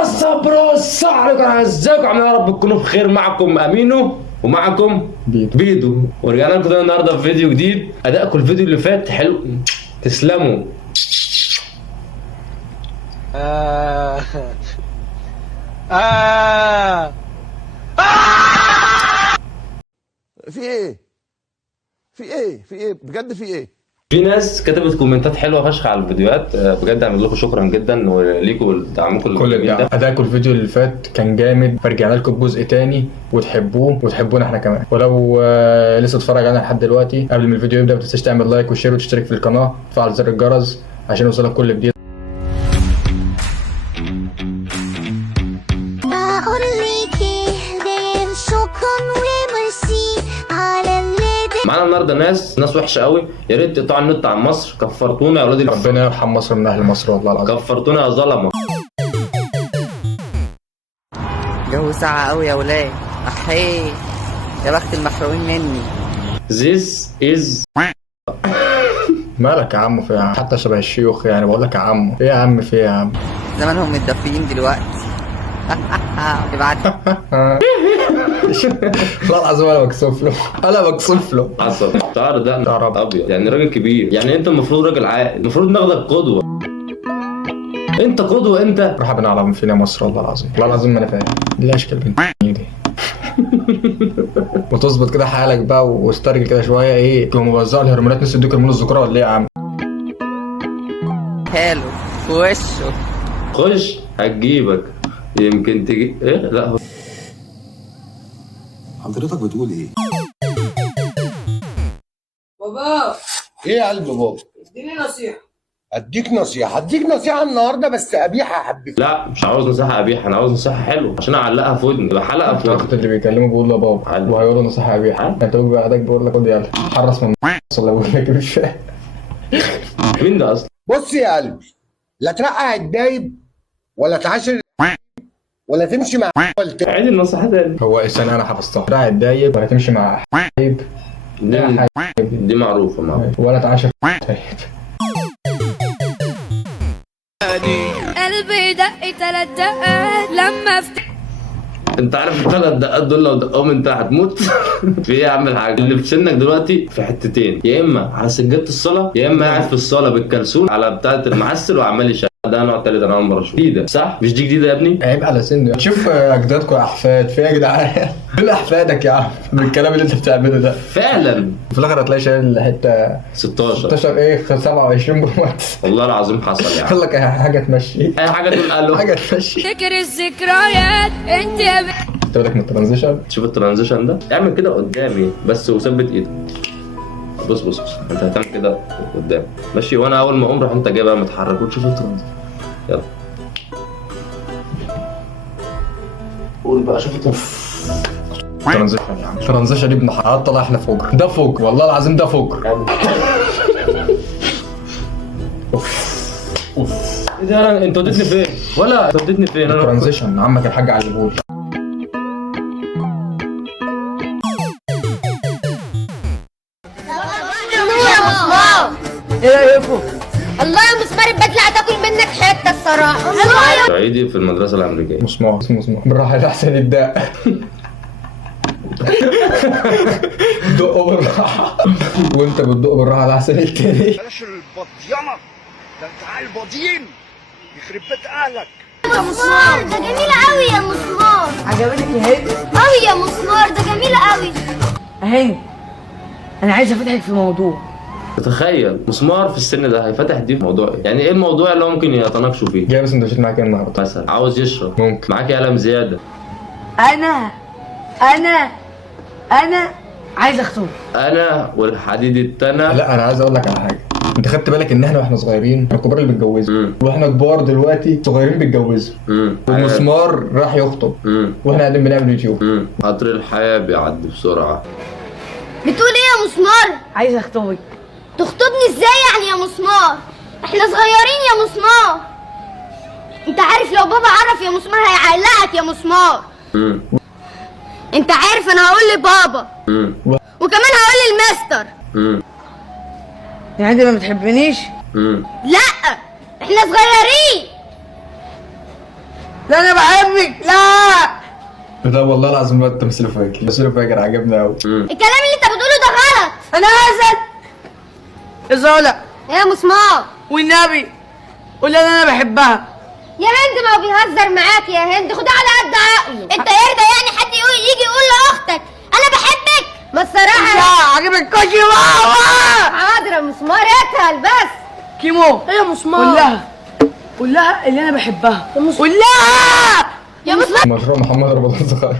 بس برو السلام عليكم، ازيكم عاملين يا رب تكونوا بخير. معكم امينو ومعكم بيدو ورجعنا لكم النهارده في فيديو جديد. ادائكم الفيديو اللي فات حلو، تسلموا. في ايه؟ في ايه؟ في ايه؟ بجد في ايه؟ في ناس كتبت كومنتات حلوه فشخ على الفيديوهات، بجد اعمل لكم شكرا جدا وليكم دعمكم كل الدعم. ادائكم الفيديو اللي فات كان جامد، فرجعنا لكم بجزء تاني وتحبوه وتحبونا احنا كمان. ولو لسه اتفرج علينا لحد دلوقتي، قبل ما الفيديو يبدا ما تنساش تعمل لايك وشير وتشترك في القناه وتفعل زر الجرس عشان يوصلك كل جديد. معانا النهارده ناس وحشه قوي. يا ريت تقطعوا النت عن مصر، كفرتونا يا ولاد ربنا يرحم مصر من اهل مصر والله العظيم. كفرتونا يا ظلمه. جو ساعة قوي يا ولاد. احي يا بخت المحرومين مني. This is مالك يا عم؟ في عم حتى شبه الشيوخ يعني. بقول لك يا عم ايه يا عم؟ في ايه يا عم؟ زمانهم متدفيين دلوقتي. ابعت. والله العظيم انا بكسف له، انا بكسف له. حصل شعر ده شعر ابيض، يعني راجل كبير، يعني انت المفروض راجل عاقل، المفروض ناخدك قدوه. انت قدوه انت. ربنا على فينا مصر والله العظيم. والله العظيم ما انا فاهم ليه اشكال بنت دي. وتظبط كده حالك بقى واسترجل كده شويه. ايه كانوا موزعوا الهرمونات نسوا يدوك هرمون الذكوره ولا ايه يا عم؟ حلو في وشه. خش هتجيبك، يمكن تجي ايه. لا حضرتك بتقول ايه؟ بابا ايه يا قلب بابا؟ اديني نصيحة. هديك نصيحة النهارده بس قبيحة حبتين. لا مش عاوز نصيحه قبيحه، انا عاوز نصيحه حلوه عشان اعلقها في ودني، تبقى حلقه في ودني. اللي بيكلمه بيقول له بابا وهيقول له نصيحه قبيحه. انت بقى قاعدك بيقول لك خد يلا حرص من ولا بيقول لك مش فاهم مين ده اصلا؟ بص يا قلبي، لا ترقع الدايب ولا تعاشر ولا تمشي مع عيد النصيحه تاني. هو السنه انا حفظتها. راعي الدايب ولا تمشي مع حبيب دي معروفه ولا تعاشر طيب. قلبي دق 3 دقات لما انت عارف الثلاث دقات دول لو دقهم انت هتموت. في ايه يا عم الحاج؟ اللي في سنك دلوقتي في حتتين، يا اما على سجاده الصلاه يا اما قاعد في الصاله بالكلسون على بتاعه المعسل وعمال يشغل. ده نوع تالت انا اول مره اشوفه. جديده صح؟ مش دي جديده يا ابني؟ عيب على سن. شوف اجدادكم احفاد في يا جدعان. فين احفادك يا عم بالكلام اللي انت بتعمله ده؟ فعلا في الاخر هتلاقي شايل حته 16 ايه 27 برومات. والله العظيم حصل يعني. قال لك اي حاجه تمشي، اي حاجه تقول الو، حاجه تمشي. فكر الذكريات انت يا انت بالك من الترانزيشن. شوف الترانزيشن ده، اعمل كده قدامي بس وثبت ايدك. بص انت هتعمل كده قدام ماشي، وانا اول ما اقوم راح انت جاي بقى متحرك وتشوف الترانزيشن. يلا قول بقى. شوف ترانزيشن يا عم. ترانزيشن ابن حرام. طلع احنا فجر. ده فجر والله العظيم ده فجر. ايه ده؟ انت وديتني فين؟ ولا انت وديتني فين؟ انا ترانزيشن عمك الحاج علمهولي. ايه رايكم؟ الله يا مسمار البدله هتاكل منك حته الصراحه. صعيدي في المدرسه الامريكيه. مسمار اسمه مسمار. بالراحه احسن الداء. دقه بالراحه وانت بتدق بالراحه ده احسن التاني. بلاش البطينة، ده انت عيل بطين يخرب بيت اهلك. يا مسمار ده جميل قوي يا مسمار. عجبتك يا هند؟ قوي يا مسمار ده جميل قوي. هند انا عايز افتحك في موضوع. تخيل مسمار في السن ده هيفتح دي في موضوع إيه؟ يعني ايه الموضوع اللي هو ممكن يتناقشوا فيه؟ جايب سندوتشات معاك النهارده مثلا عاوز يشرب، ممكن معاك قلم زياده. انا عايز اخطب. انا والحديد التانى. لا انا عايز اقول لك على حاجه. انت خدت بالك ان احنا واحنا صغيرين الكبار اللي بيتجوزوا واحنا كبار دلوقتي صغيرين بيتجوزوا ومسمار راح يخطب واحنا قاعدين بنعمل يوتيوب. قطر الحياه بيعدي بسرعه. بتقول ايه يا مسمار؟ عايز اخطبك. تخطبني ازاي يعني يا مسمار؟ احنا صغيرين يا مسمار. انت عارف لو بابا عرف يا مسمار هيعلقك يا مسمار. انت عارف انا هقول لبابا وكمان هقول للمستر. يعني انت ما بتحبنيش؟ لا احنا صغيرين. لا انا بحبك لا. لا والله العظيم الواد تمثيله فاجر، تمثيله فاجر عجبني قوي. الكلام اللي انت بتقوله ده غلط. انا اسد الزولة يا مسمار والنبي قول لي انا بحبها. يا هند ما هو بيهزر معاك يا هند، خدها على قد عقله. انت يرضى يعني حد يجي يقول لاختك انا بحبك؟ ما الصراحه لا عجبك كوشي بابا. حاضر يا مسمار اتهل بس. كيمو ايه يا مسمار؟ قول لها اللي انا بحبها. قول لها يا مسمار. مشروع محمد رمضان صغير.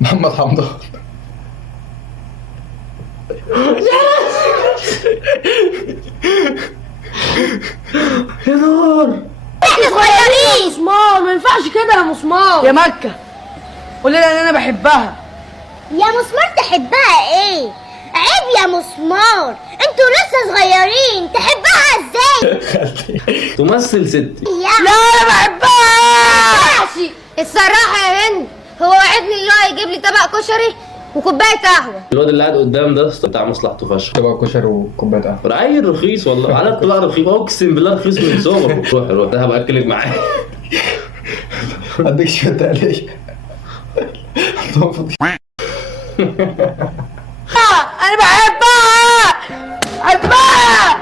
محمد حمدان. يا نار. احنا صغيرين. مسمار ما ينفعش كده يا مسمار. يا مكة قول لها اللي انا بحبها. يا مسمار تحبها ايه؟ عيب يا مسمار، انتوا لسه صغيرين، تحبها ازاي؟ تمثل ستي. لا انا بحبها. الصراحة يا هند هو وعدني ان هو هيجيب لي طبق كشري وكوباية قهوة. الواد اللي قاعد قدام ده بتاع مصلحته فشخ. طبق كشري وكوبايه قهوه. عيل رخيص والله، على الطلاق رخيص، اقسم بالله رخيص من صغره. روح ده هبقى اكلك معايا. اديك شويه تقليه. انا بحبها بحبها.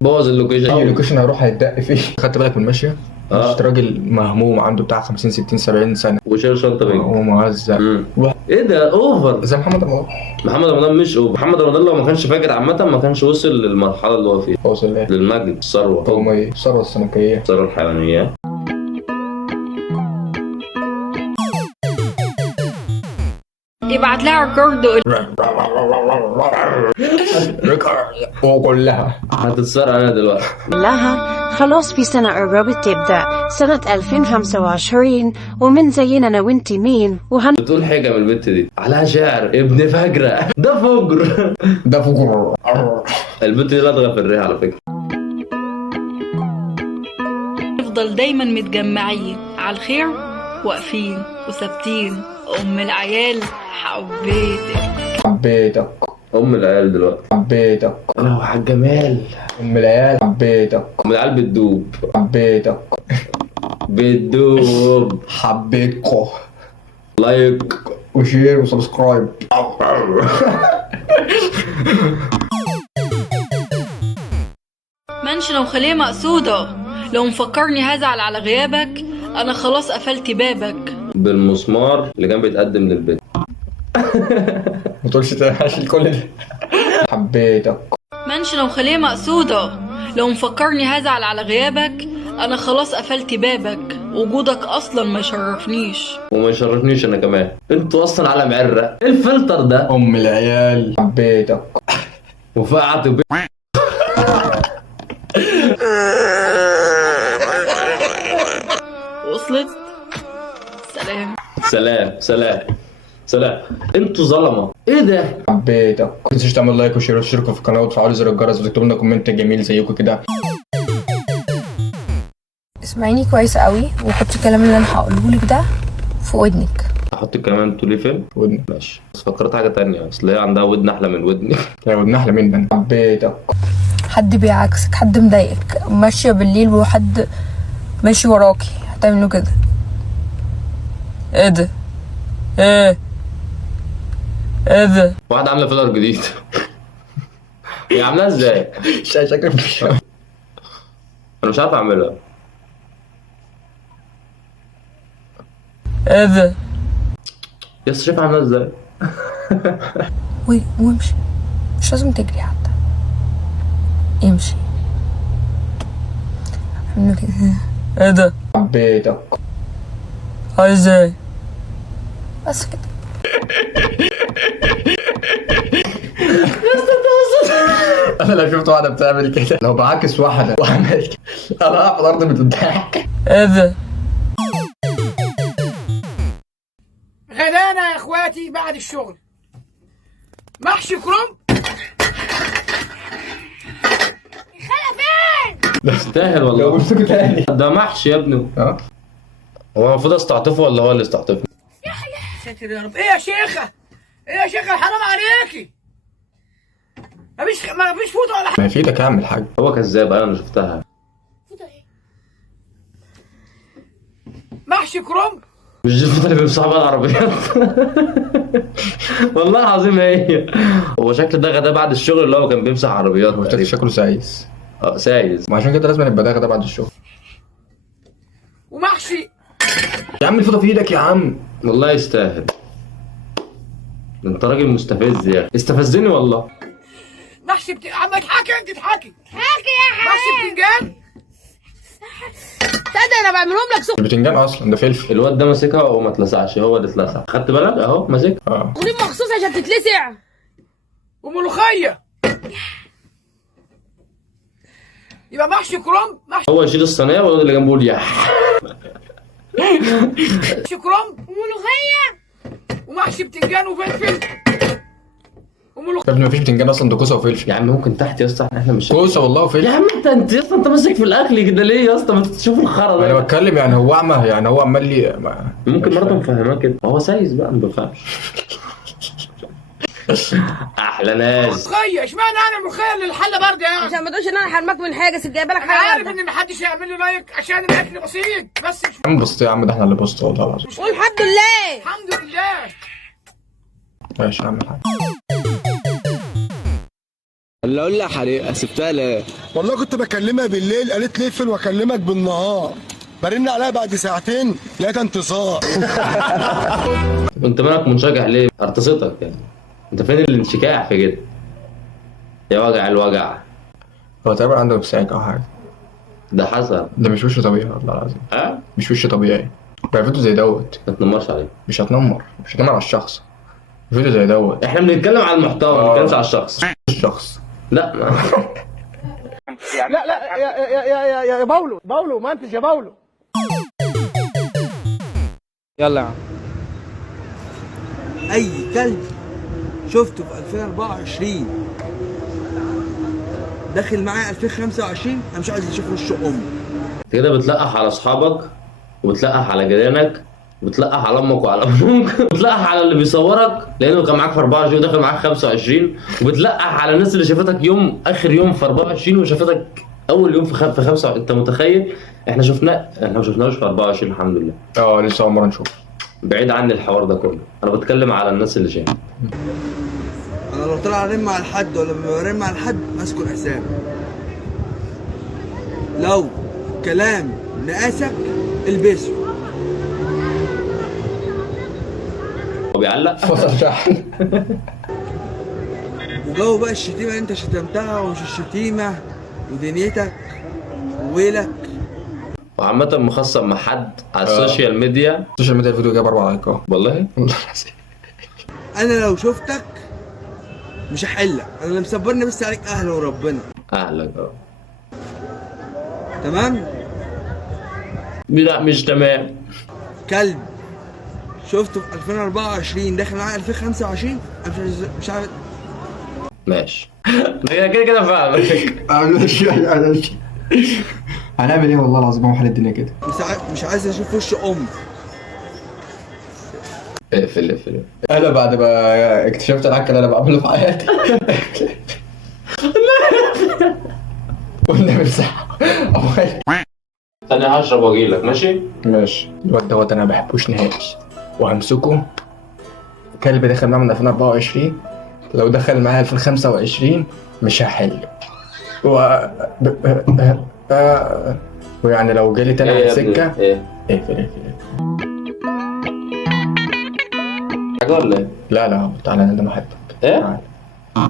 بوظ اي اللوكيشن. لوكيشن هروح هيتدق فيه. خدت بالك من المشيه؟ مش راجل مهموم عنده بتاع 50 60 70 سنه وشايل شنطه بيج. ومهزأ. ايه ده اوفر. زي محمد رمضان. محمد رمضان مش اوفر. محمد رمضان لو ما كانش فاجر عامه ما كانش وصل للمرحله اللي هو فيها. وصل ايه؟ للمجد، الثروه، قومية، الثروه السمكيه. الثروه الحيوانيه. ابعت لها ريكورد وكلها هتتسرق انا دلوقتي. لها خلاص في سنة قربت تبدأ سنة 2025 ومن زينا أنا وانتي مين بتقول حاجه من البت دي عليها شعر ابن فجره. ده فجر. ده فجر. البت دي لدغه في الريح على فكره. نفضل دايما متجمعين على الخير واقفين وثابتين. ام العيال حبيتك. حبيتك. ام العيال دلوقتي. حبيتك. روح على الجمال. ام العيال. حبيتك. ام العيال بتدوب. حبيتك. بتدوب. حبيتكو. لايك وشير وسبسكرايب. منشنة وخلية مقصودة. لو مفكرني هزعل على غيابك انا خلاص قفلت بابك. بالمسمار اللي كان بيتقدم للبيت. ما تقولش تاني عشان كل ده. حبيتك. منشنة وخلية مقصودة. لو مفكرني هزعل على غيابك انا خلاص قفلت بابك. وجودك اصلا ما يشرفنيش وما يشرفنيش انا كمان. انتوا اصلا على معره. ايه الفلتر ده؟ ام العيال. حبيتك. وفقعت وصلت. سلام سلام سلام سلام. انتوا ظلمه. ايه ده؟ حبيتك. ما تنسوش تعملوا لايك وشير وتشتركوا في القناه وتفعلوا زر الجرس وتكتبوا لنا كومنت جميل زيكم كده. اسمعيني كويس قوي وحطي الكلام اللي انا هقوله لك ده في ودنك. احط كمان تقولي فين؟ ودني. ماشي. بس فكرت حاجه تانية، اصل هي عندها ودن احلى من ودني. يا ودنا احلى مني. حبيتك. حد بيعكسك، حد مضايقك، ماشيه بالليل وحد ماشي وراكي، هتعملوا كده؟ ايه ده؟ ايه ده؟ واحده عامله فيلر جديد. هي عاملاها ازاي؟ شكلك مش انا مش عارف اعملها. ايه ده؟ يا اسطى شايف عاملاها ازاي؟ وامشي، مش لازم تجري حتى، امشي. اعملوا كده. ايه ده؟ حبيتك. عايز ايه؟ بس كده. انا لو شفت واحده بتعمل كده، لو بعكس واحده وعمل كده انا هقع في الارض من الضحك. ايه ده؟ غدانا يا اخواتي بعد الشغل محشي كرنب. يستاهل لو والله. مسكوا تاني. ده محشي يا ابني. اه هو المفروض استعطفه ولا هو اللي استعطفني؟ ساتر يا رب. ايه يا شيخه؟ ايه يا شيخه حرام عليكي. مفيش فوطه ولا حاجه. ما في ايدك اعمل حاجه. هو كذاب، انا شفتها. محشي كرنب. مش دي الفوطه اللي بيمسحوا بيها العربيات؟ والله العظيم هي. هو شكل ده غدا بعد الشغل اللي هو كان بيمسح عربيات. قلت لك شكله سايس. سايس. ما عشان كده لازم يبقى ده غدا بعد الشغل. ومحشي. يا عم الفوطه في ايدك يا عم. والله يستاهل. انت راجل مستفز يا اخي، استفزني والله. محشي عم اضحكي انت اضحكي. اضحكي يا حبيبي. محشي بتنجان. تصدق انا بعملهم لك سخن. البتنجان اصلا ده فلفل. الواد ده ماسكها وما اتلسعش، هو اللي اتلسع. خدت بالك اهو ماسكها. خدين مخصوص عشان تتلسع. وملوخيه. يبقى محشي كرنب. محشي. هو يشيل الصينيه والواد اللي جنبه يقول يا. محشي كرنب وملوخيه ومحشي بتنجان وفلفل وملوخيه. يا ابني مفيش بتنجان اصلا، ده كوسه وفلفل. يا عم ممكن تحت يا اسطى، احنا مش كوسه والله وفلفل. يا عم انت يا اسطى انت ماسك في الاكل كده ليه يا اسطى؟ ما تشوف الخرا انا ده. بتكلم يعني هو اعمى، يعني هو عمال لي ممكن برضه مفهماه كده، هو سايس بقى ما بيفهمش. احلى ناس. ملوخيه. اشمعنى انا الملوخيه اللي الحله بارده يعني؟ عشان ما تقولش ان انا حرمك من حاجه، بس جايبه لك حاجه. انا عارف ان محدش هيعمل لي لايك عشان الاكل بسيط، بس مش. يا عم بسط يا عم، ده احنا اللي بسط والله العظيم. والحمد لله. الحمد لله. ماشي يا عم الحاج. اللي اقول لك عليه سبتها ليه؟ والله كنت بكلمها بالليل قالت لي اقفل واكلمك بالنهار، برن عليها بعد ساعتين لقيتها انتصار. انت مالك منشجع ليه؟ ارتصتك يعني. انت فين الانشكاح في كده؟ يا وجع الوجع. هو تقريبا عنده امساك او حاجه. ده حصل. ده مش وش طبيعي والله العظيم. مش وش طبيعي. بقى فيديو زي دوت. ما تنمرش عليه. مش هتنمر على الشخص. فيديو زي دوت. احنا بنتكلم على المحتوى، ما بنتكلمش على الشخص. الشخص. لا لا يا باولو ما انتش يا باولو. يلا يا عم. اي كلب شفته في 2024 داخل معايا 2025 انا مش عايز اشوف وش امي. كده بتلقح على اصحابك وبتلقح على جيرانك وبتلقح على امك وعلى ابوك وبتلقح على اللي بيصورك لانه كان معاك في 24 وداخل معاك 25 وبتلقح على الناس اللي شافتك يوم اخر يوم في 24 وشافتك اول يوم في 5. انت متخيل؟ احنا ما شفناش في 24 الحمد لله. لسه اول مره نشوف. بعيد عن الحوار ده كله، انا بتكلم على الناس اللي شافت. انا لو طلع ارن على حد ولا برن على حد اسكن حسابي. لو كلام نقاسك البسه. هو بيعلق فصل شحن. وجو بقى الشتيمه اللي انت شتمتها ومش الشتيمه ودنيتك وويلك. وعامة مخصم مع حد على السوشيال ميديا. السوشيال ميديا الفيديو جاب 4 لايكات. والله انا لو شفتك مش هحلك، انا اللي مصبرني بس عليك اهلا وربنا. اهلك تمام؟ لا مش تمام. كلب شفته في 2024 داخل معايا 2025 انا مش عارف. ماشي. كده فاهمك. ماشي هنعمل ايه والله العظيم، هو حال الدنيا كده. مش عايز اشوف وش امي. اقفل. انا بعد ما اكتشفت الحاجه اللي انا بعمله في حياتي قلنا بمسحها. ثانية هشرب واجيلك. ماشي الواد دوت انا ما بحبوش نهائي وهمسكه. كلب دخل معاه من 2024 لو دخل معايا 2025 مش هحله. ويعني لو جالي تاني على السكه اقفل. حاجة ولا ايه؟ لا تعالى انا ما احبك. ايه؟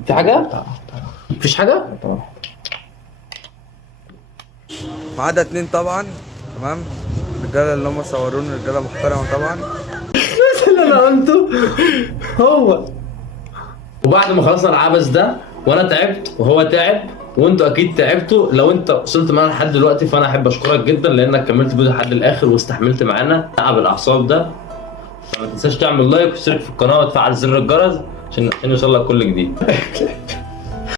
في حاجة؟ مفيش حاجة؟ ما عدا 2 طبعا. تمام؟ الرجاله اللي هم صوروني رجاله محترمه طبعا. اللي انا قلته هو. وبعد ما خلصنا العبث ده وانا تعبت وهو تعب وانتوا اكيد تعبتوا، لو انت وصلت معانا لحد دلوقتي فانا احب اشكرك جدا لانك كملت الفيديو لحد الاخر واستحملت معانا تعب الاعصاب ده. فما تنساش تعمل لايك وتشترك في القناه وتفعل زر الجرس عشان يوصل لك كل جديد.